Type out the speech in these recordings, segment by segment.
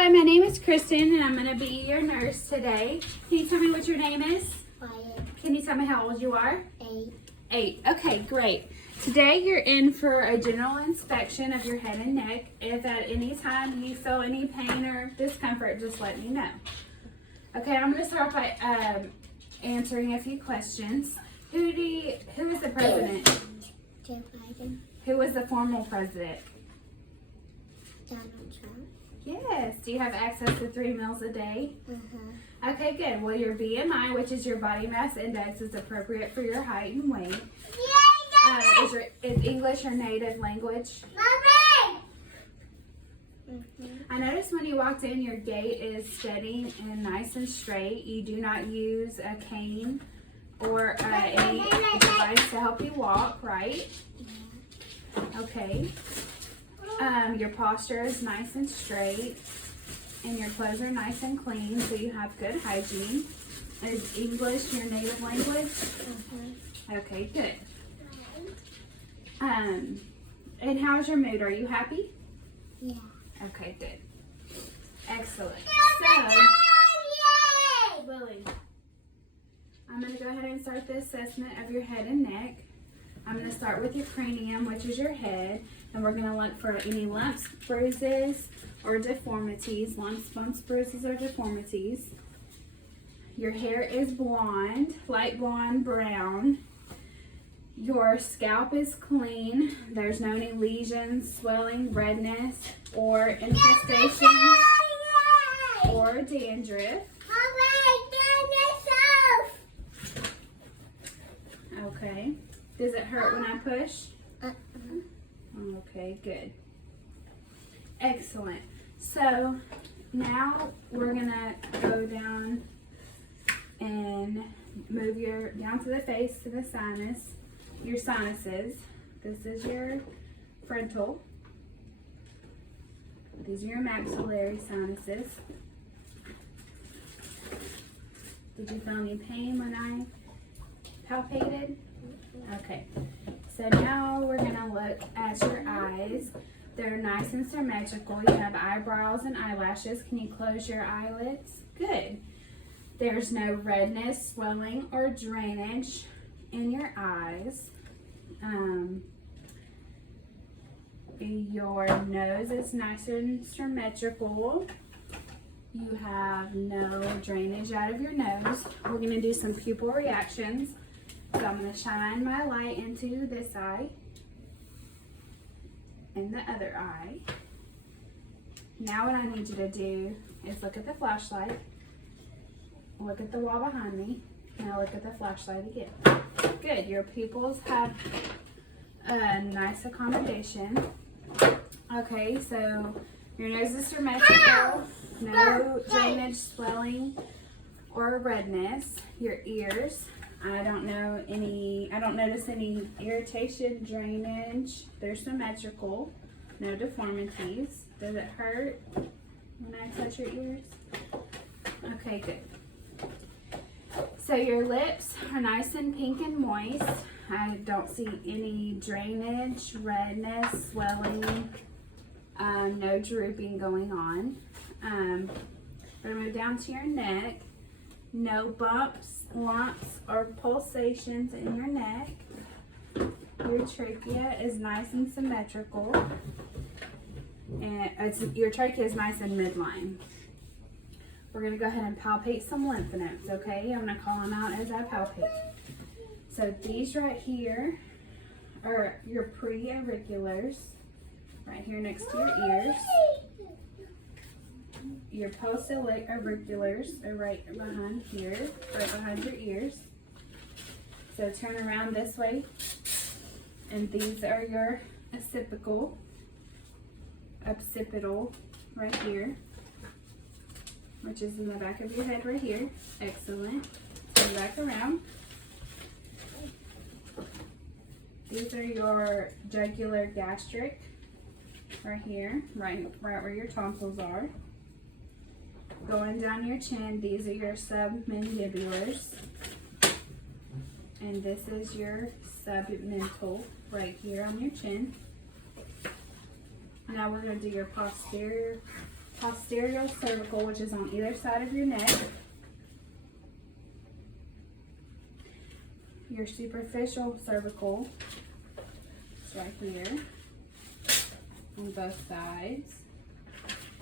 Hi, my name is Kristen, and I'm going to be your nurse today. Can you tell me what your name is? Wyatt. Can you tell me how old you are? 8. 8. Okay, great. Today you're in for a general inspection of your head and neck. If at any time you feel any pain or discomfort, just let me know. Okay, I'm going to start by answering a few questions. Who is the president? Joe Biden. Who was the formal president? Donald Trump. Yes. Do you have access to 3 meals a day? Uh-huh. Okay, good. Well, your BMI, which is your body mass index, is appropriate for your height and weight. Is English your native language? I noticed when you walked in, your gait is steady and nice and straight. You do not use a cane or any device to help you walk, right? Okay. Your posture is nice and straight, and your clothes are nice and clean, so you have good hygiene. Is English your native language? Uh-huh. Okay, good. And how's your mood? Are you happy? Yeah. Okay, good. Excellent. So, Lily, I'm going to go ahead and start the assessment of your head and neck. I'm going to start with your cranium, which is your head, and we're going to look for any lumps, bruises, or deformities. Lumps, bumps, bruises, or deformities. Your hair is blonde, light blonde, brown. Your scalp is clean. There's no any lesions, swelling, redness, or infestation, or dandruff. Okay. Does it hurt when I push? Okay, good. Excellent. So now we're gonna go down and move down to the face, to the sinus, your sinuses. This is your frontal. These are your maxillary sinuses. Did you feel any pain when I palpated? Okay. So now we're going to look at your eyes. They're nice and symmetrical. You have eyebrows and eyelashes. Can you close your eyelids? Good. There's no redness, swelling, or drainage in your eyes. Your nose is nice and symmetrical. You have no drainage out of your nose. We're going to do some pupil reactions. So I'm going to shine my light into this eye and the other eye. Now what I need you to do is look at the flashlight, look at the wall behind me, now look at the flashlight again. Good, your pupils have a nice accommodation. Okay, so your nose is symmetrical, no drainage, swelling, or redness. Your ears, I don't notice any irritation, drainage. They're symmetrical, no deformities. Does it hurt when I touch your ears? Okay, good. So your lips are nice and pink and moist. I don't see any drainage, redness, swelling, no drooping going on. We're gonna move down to your neck. No bumps, lumps, or pulsations in your neck. Your trachea is nice and symmetrical. And your trachea is nice and midline. We're going to go ahead and palpate some lymph nodes, okay? I'm going to call them out as I palpate. So these right here are your preauriculars, right here next to your ears. Your postauriculars are right behind here, right behind your ears. So turn around this way. And these are your occipital right here, which is in the back of your head right here. Excellent. Turn back around. These are your jugular gastric right here, right where your tonsils are. Going down your chin, these are your submandibulars. And this is your submental right here on your chin. Now we're going to do your posterior posterior cervical, which is on either side of your neck. Your superficial cervical is right here on both sides.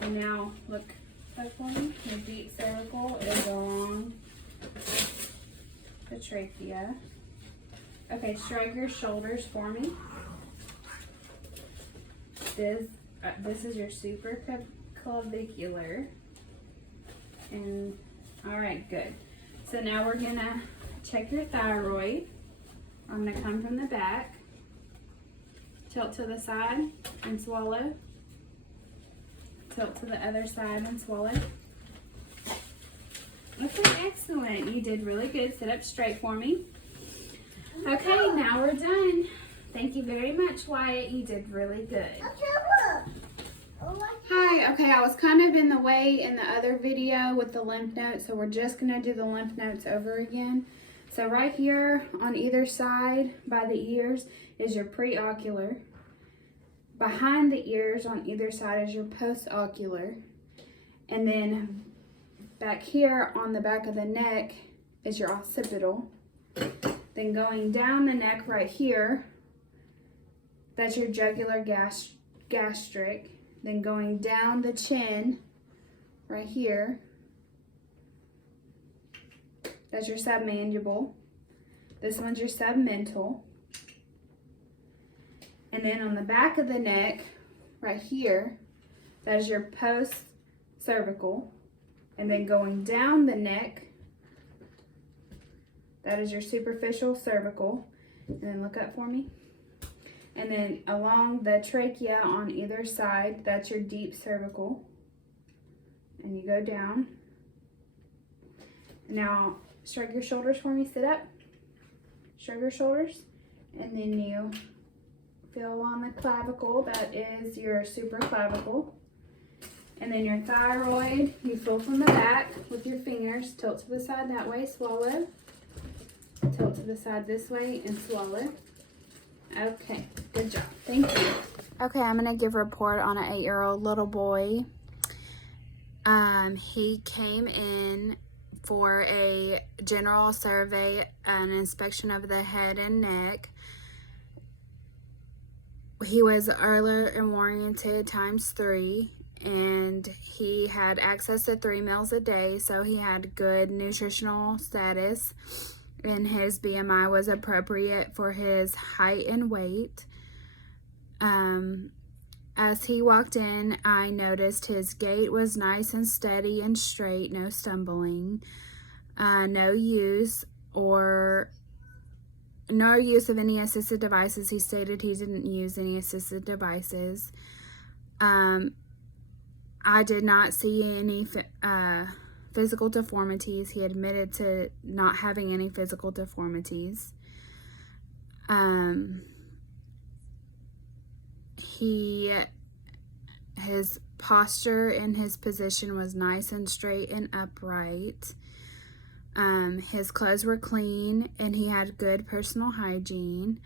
And now look up for me. Your deep cervical is along the trachea. Okay, shrug your shoulders for me. This is your supraclavicular. And all right, good. So now we're gonna check your thyroid. I'm gonna come from the back, tilt to the side and swallow. Tilt to the other side and swallow. Okay, excellent. You did really good. Sit up straight for me. Okay, now we're done. Thank you very much, Wyatt. You did really good. Hi, okay, I was kind of in the way in the other video with the lymph nodes, so we're just going to do the lymph nodes over again. So right here on either side by the ears is your preocular. Behind the ears on either side is your postocular. And then back here on the back of the neck is your occipital. Then going down the neck right here, that's your jugular gastric. Then going down the chin right here, that's your submandible. This one's your submental. And then on the back of the neck right here, that is your post-cervical. And then going down the neck, that is your superficial cervical. And then look up for me. And then along the trachea on either side, that's your deep cervical. And you go down. Now, shrug your shoulders for me. Sit up. Shrug your shoulders. And then you feel on the clavicle. That is your supraclavicle. And then your thyroid, you feel from the back with your fingers. Tilt to the side that way, swallow. Tilt to the side this way and swallow. Okay, good job. Thank you. Okay, I'm going to give a report on an 8-year-old little boy. He came in for a general survey, an inspection of the head and neck. He was alert oriented ×3, and he had access to 3 meals a day, so he had good nutritional status. And his BMI was appropriate for his height and weight. As he walked in, I noticed his gait was nice and steady and straight, no stumbling, no use of any assisted devices. He stated he didn't use any assisted devices. I did not see any physical deformities. He admitted to not having any physical deformities. His posture and his position was nice and straight and upright. His clothes were clean and he had good personal hygiene.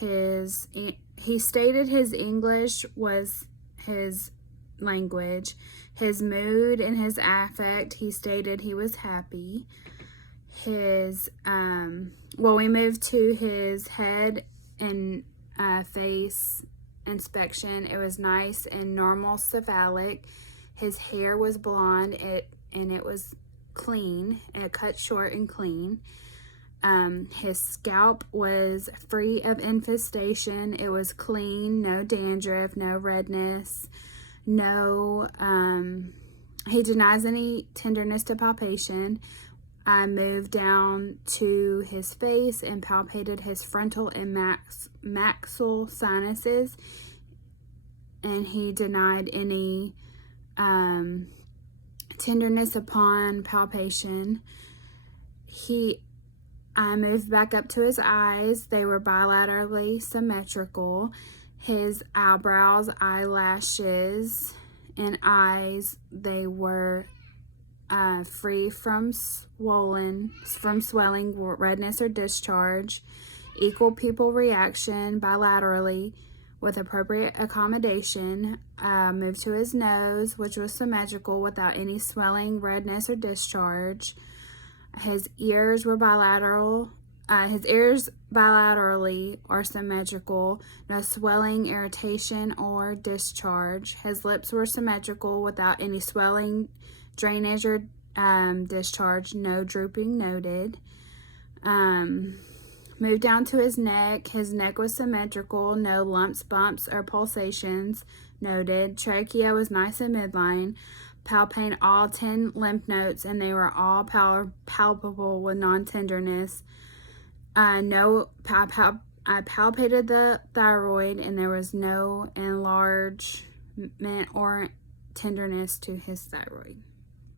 He stated his English was his language. His mood and his affect, he stated he was happy. We moved to his head and face inspection. It was nice and normal cephalic. His hair was blonde and it was clean, and it cut short and clean. His scalp was free of infestation. It was clean, no dandruff, no redness, no, he denies any tenderness to palpation. I moved down to his face and palpated his frontal and maxillary sinuses, and he denied any tenderness upon palpation. I moved back up to his eyes. They were bilaterally symmetrical. His eyebrows, eyelashes, and eyes, they were free from swelling, redness, or discharge. Equal pupil reaction bilaterally with appropriate accommodation. Moved to his nose, which was symmetrical without any swelling, redness, or discharge. His ears were bilateral. His ears bilaterally or symmetrical, no swelling, irritation, or discharge. His lips were symmetrical without any swelling, drainage, or discharge, no drooping noted. Moved down to his neck. His neck was symmetrical, no lumps, bumps, or pulsations noted. Trachea was nice and midline. Palpate all 10 lymph nodes, and they were all palpable with non-tenderness. I palpated the thyroid, and there was no enlargement or tenderness to his thyroid.